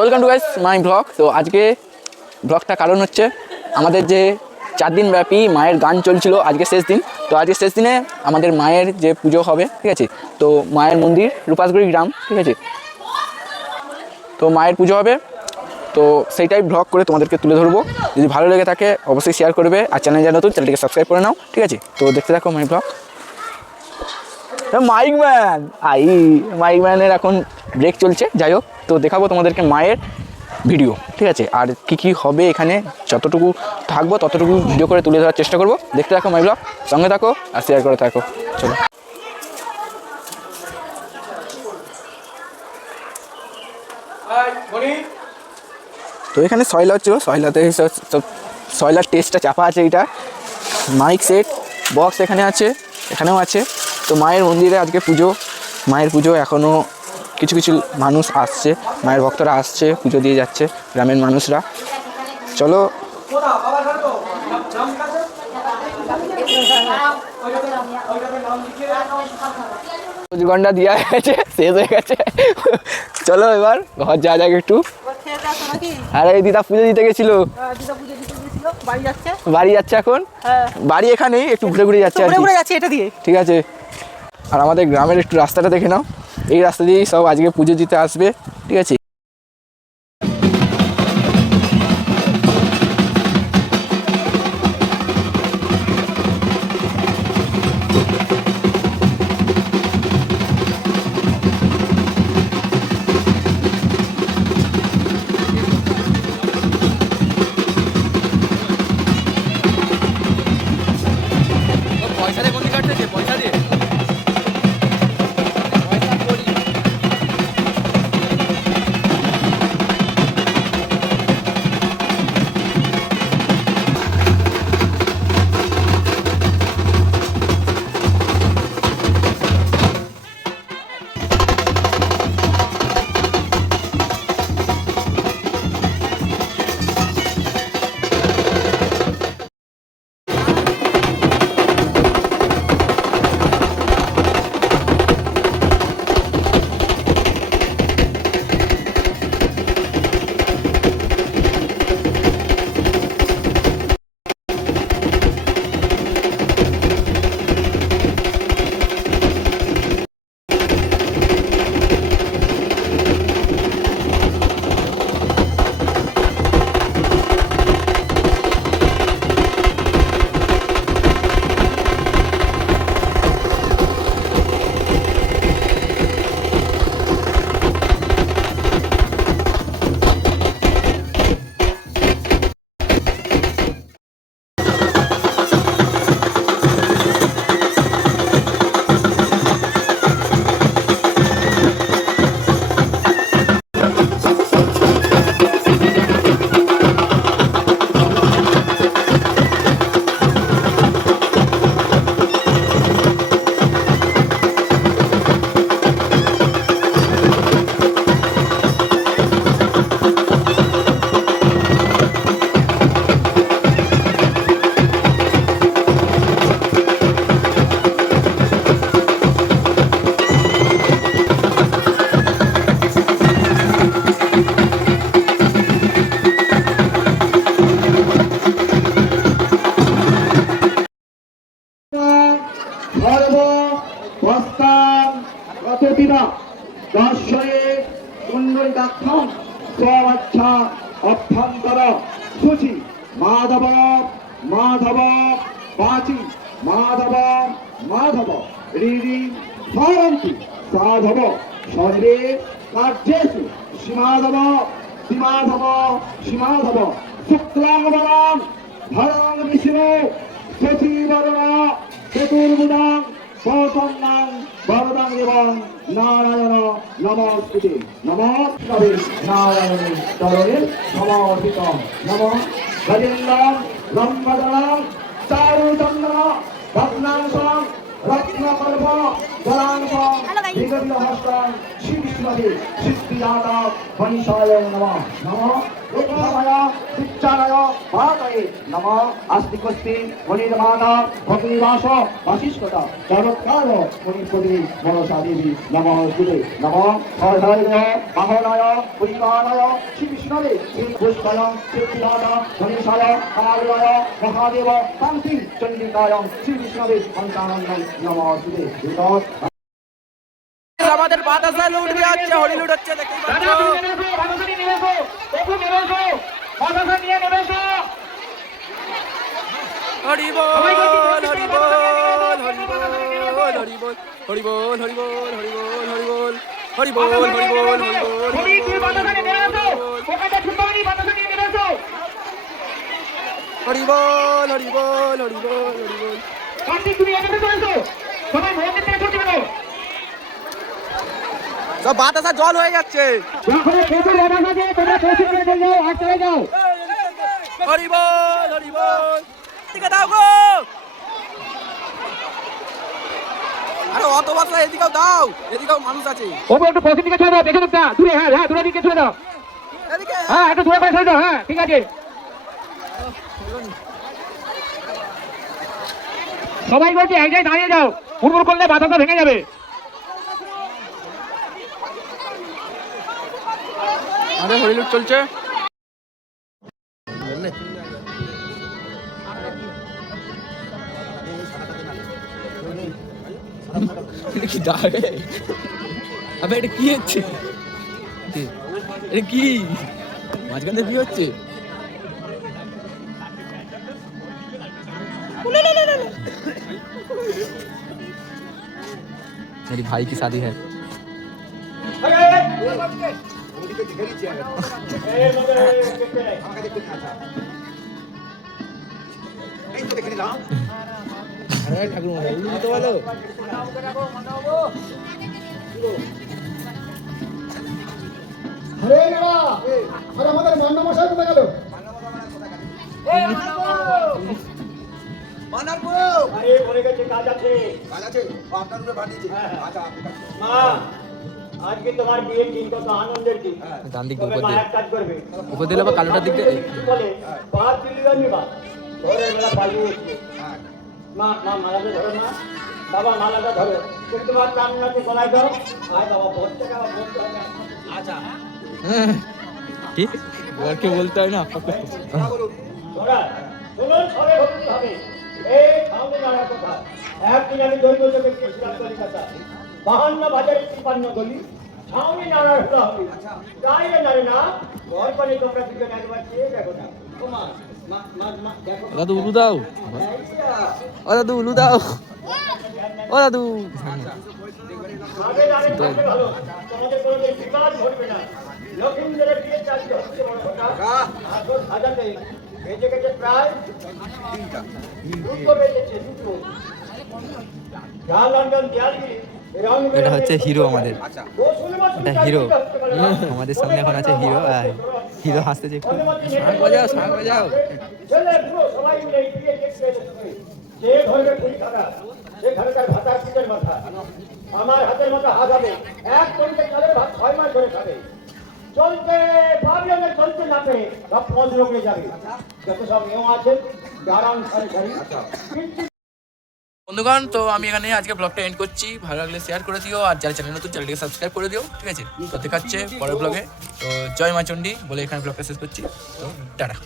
Welcome to guys my blog. তো আজকে ব্লগটা কারণ হচ্ছে আমাদের যে 4 দিন ব্যাপী মায়ের গান চলছিল, আজকে শেষ দিন। তো আজকে শেষ দিনে আমাদের মায়ের যে পুজো হবে, ঠিক আছে। তো মায়ের মন্দির রূপাসগুড়ি গ্রাম, ঠিক আছে। তো মায়ের পুজো হবে, তো সেইটাই ব্লগ করে তোমাদেরকে তুলে ধরবো। যদি ভালো লেগে থাকে অবশ্যই শেয়ার করবে, আর চ্যানেল যা নতুন চ্যানেলটিকে সাবস্ক্রাইব করে নাও, ঠিক আছে। তো দেখতে থাকো my blog. Mike man Mike ম্যানের এখন ব্রেক চলছে, যাই হোক। তো দেখাবো তোমাদেরকে মায়ের ভিডিও, ঠিক আছে। আর কি হবে এখানে, যতটুকু থাকবো ততটুকু ভিডিও করে তুলে ধরার চেষ্টা করবো। দেখতে থাকো মাই ব্লগ, সঙ্গে থাকো আর শেয়ার করে থাকো। চলো। তো এখানে সয়লা হচ্ছে, সয়লাতে সব সয়লার টেস্টটা চাপা আছে। এইটা মাইক সেট বক্স এখানে আছে, এখানেও আছে। তো মায়ের মন্দিরে আজকে পুজো, মায়ের পুজো এখনও কিছু কিছু মানুষ আসছে, মায়ের ভক্তরা আসছে, পুজো দিয়ে যাচ্ছে গ্রামের মানুষরা। চলো। ঘন্টা দেওয়া গেছে, শেষ হয়ে গেছে। চলো এবার ঘর যা যাক একটু। আরে দিদা পুজো দিতে গেছিল, বাড়ি যাচ্ছে এখন। বাড়ি এখানেই, একটু ঘুরে ঘুরে যাচ্ছে আর কি। এটা দিয়ে ঠিক আছে। আর আমাদের গ্রামের একটু রাস্তাটা দেখে নাও, এই রাস্তা দিয়েই সব আজকে পুজো দিতে আসবে, ঠিক আছে। পয়সা দিয়ে কোনদিন কাটতেছে, পয়সা দিয়ে অভ্যন্তর সূচি মাধব মাধব বাচি মাধব মাধব রিরি সারন্তি সাধব সর্বে কার্যেষু সীমাধব সীমাধব সীমাধব শুক্লাঙ্গবরং ধরং বিষ্ণু শশীবরণ চতুর্ভুজাং সৌতন্যাং বরদাং এবং নারায়ণ নমস্তুতে নমস্কারে নারায়ণে চরণে সমর্পিত নম গজেন্দ্রং লম্বদলং চারুচন্দ্র ভগ্নাংশং রত্নকল্প জলাংশং বিগত হস্তং শীর্ষ বিষ্ণুবে সিদ্ধিদাতা গণেশায় নমঃ নমঃ রূপমায় শিক্ষায় ভাতয়ে নমঃ আস্তিকস্তি গণিতমাতা ভগিবাস বাসিষ্ঠত জগৎকার গণিতপতি মনসা দেবী নমঃ সুদে নমঃ সহায় বাহনায় পরিবারায় শ্রী বিষ্ণুবে শ্রী পুষ্পায় সিদ্ধিদাতা গণেশায় কালায় মহাদেব শান্তি চন্ডিকায় শ্রী বিষ্ণুবে পঞ্চানন্দ নমঃ সুদে আমাদের বাতাসা লুট যাচ্ছে, হরি লুট হচ্ছে, দেখতেই পাচ্ছ। হরি বল, হরি বল, হরি বল, হরি বল, হরি বল, হরি বল, হরি বল, হরি বল, হরি বল, হরি বল, হরি বল, হরি বল, হরি বল, হরি বল, হরি বল, হরি বল। সব বাতাসা জল হয়ে যাচ্ছে। হরি বল, হরি বল, এদিকে দাও গো। আরে অত বাতাসা এদিকেও দাও, এদিকেও মানুষ আছে। একটু পশ্চিম দিকে ছেড়ে দাও, দেখে দাও দূরে, হ্যাঁ হ্যাঁ দূরের দিকে ছেড়ে দাও, এদিকে হ্যাঁ একটু দূরে করে ছেড়ে দাও, হ্যাঁ ঠিক আছে। সবাই বলছে এক জায়গায় দাঁড়িয়ে যাও, হুড়মুড় করলে বাতাসা ভেঙে যাবে। আরে হরিলুট চলছে। কি দাঁড়ে আবে এটা কি হচ্ছে? এটা কি মাঝখানে কি হচ্ছে? मेरी भाई की शादी है। अरे ठाकुर मशाई तो बोलो হরে বাবা আর আমাদের মান্না মশাই কোথায় গেল? আরে বলে গেছে কাজ আছে, আপনার উপরে বানিয়েছে। আচ্ছা মা আজকে তোমার বিয়ের দিন, কত আনন্দের দিন। ডান দিক তবে উপর মা দিয়ে এক কাজ করবে, উপর দিলে বা কালোটার দিক দিয়ে কিছু বলে বাদ দিলি না নিবা, ঘরের বেলা পালিয়ে এসছে। মা মা মালাটা ধরো, মা বাবা মালাটা ধরো, কিন্তু তোমার কান্নাতে গলায় ধরো। আয় বাবা বলতে গেল, বলতে হবে না। আচ্ছা কি और क्या बोलता है ना ধরা শুনুন, সরে ভক্তি হবে। এই সামনে নাড়ার কথা, একদিন আমি দৈব যোগে গিয়েছিলাম কলিকাতা, 52 বাজারে 53 গলি, সামনে নাড়ার হলো হবে। তাই নাড়ে না, ঘর পানি তোমরা দুজন একবার চেয়ে দেখো না। ও মা মা মা মা দেখো, दादू उलू दाओ ओ दादू उलू दाओ ओ दादू আগে নাড়ে থাকলে ভালো, তোমাদের কোনোদিন বিবাদ ঘটবে না। লক্ষ্মীদের বিয়ে চালতে হচ্ছে বড় কথা, আসল সাজাতে বেঁচে গেছে প্রায় 2 বেজেছে, 2। যা লন্ডন দেয়ালগিরি এটা হচ্ছে হিরো আমাদের, এটা হিরো আমাদের সামনে এখন আছে হিরো। হিরো হাসতেছে, শাঁখ বাজাও, শাঁখ বাজাও। ছেলে পুরো সবাই মিলে এই বিয়ে দেখতে এসেছে। যে ধরবে ফুল খাতা, সে খাতার ভাতার পিঠের মাথা, আমার হাতের মাথা হাগাবে, এক কোটিতে চালের ভাত 6 মাস ধরে খাবে। চলতে ভাবলে চলতে না পেরে সব পথ রোগড়ে যাবে। যত সব নিয়ম আছে দাঁড়ান সারি সারি। বন্ধুগণ, তো আমি এখানে আজকে ব্লগটা এন্ড করছি। ভালো লাগলে শেয়ার করে দিও, আর যারা চ্যানেল নতুন চ্যানেলটিকে সাবস্ক্রাইব করে দিও, ঠিক আছে? তো দেখাচ্ছে পরের ব্লগে। তো জয় মা চণ্ডী বলে এখানে ব্লগটা শেষ করছি। তো টাটা।